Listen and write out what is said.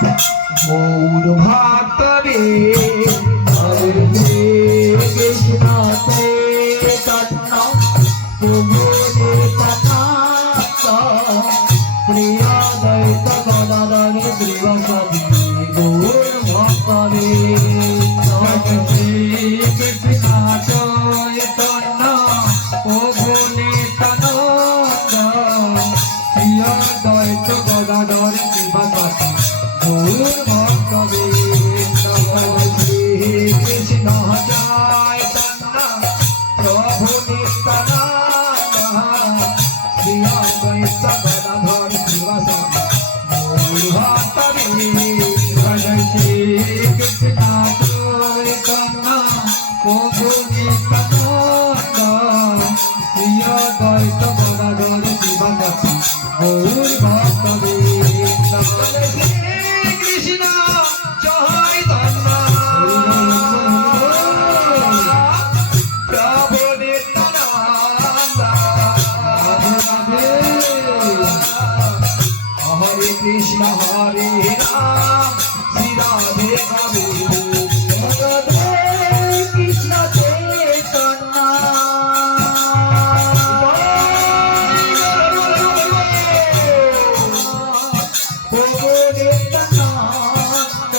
গৌর ভক্তরে হরে কৃষ্ণ চৈতন্য প্রভু নিত্যানন্দ প্রিয় দ্বৈত গদাধর শ্রীবাসাদি গৌর ভক্তরে কৃষ্ণ চৈতন্য প্রভু নিত্যানন্দ প্রিয় দ্বৈত গদাধর শ্রীবাসাদি গৌর ভক্তবৃন্দ শ্রী কৃষ্ণ চৈতন্য প্রভু নিত্যানন্দ শ্রী অদ্বৈত গদাধর শিবাসাদি গৌর ভক্তবৃন্দ শ্রী কৃষ্ণ চৈতন্য প্রভু নিত্যানন্দ শ্রী অদ্বৈত গদাধর শিবাসাদি গৌর ভক্তবৃন্দ কৃষ্ণ চৈতন্য প্রভু নিত্যানন্দ হরে কৃষ্ণ হরে রাম শ্রী রাধে রাধে কৃষ্ণ চৈতন্য প্রভু নিত্যানন্দ